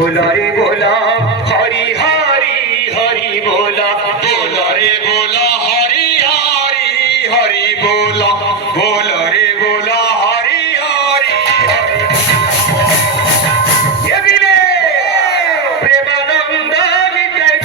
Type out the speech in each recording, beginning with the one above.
बोला रे बोला हरि हरि हरि बोला बोला रे बोला हरि हरि हरि बोला बोला रे बोला हरि हरि ये बिले प्रेमानंद विजय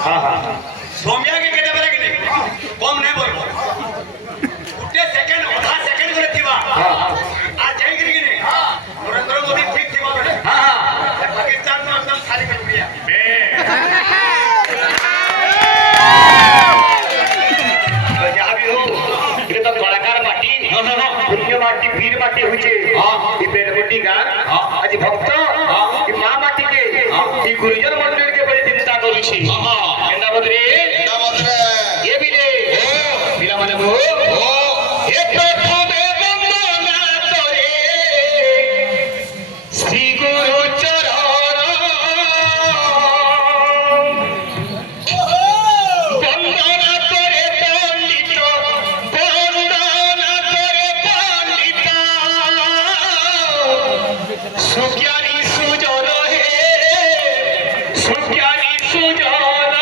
सोम्या के केते बरे के कम नहीं बोलबो उठे सेकंड आधा सेकंड करे थिबा आ जाई करी के नरेंद्र मोदी ठीक थिबा बरे पाकिस्तान में एकदम खाली कर दिया तो जहां भी हो ये तो कलाकार माटी पुण्य माटी वीर माटी होचे ई बेलगुंडी गान आज भक्त ई मां माटी के ई गुरुजन मंडल के बड़ी चिंता करू छी केना बदरे ये भी ले बिना माने वो ये प्रथमे वंदना तोरे श्री गुरु चरण वंदना तोरे पंडित वंदना तोरे पंडित सुज्ञानी सुजन हे सुज्ञानी सुजन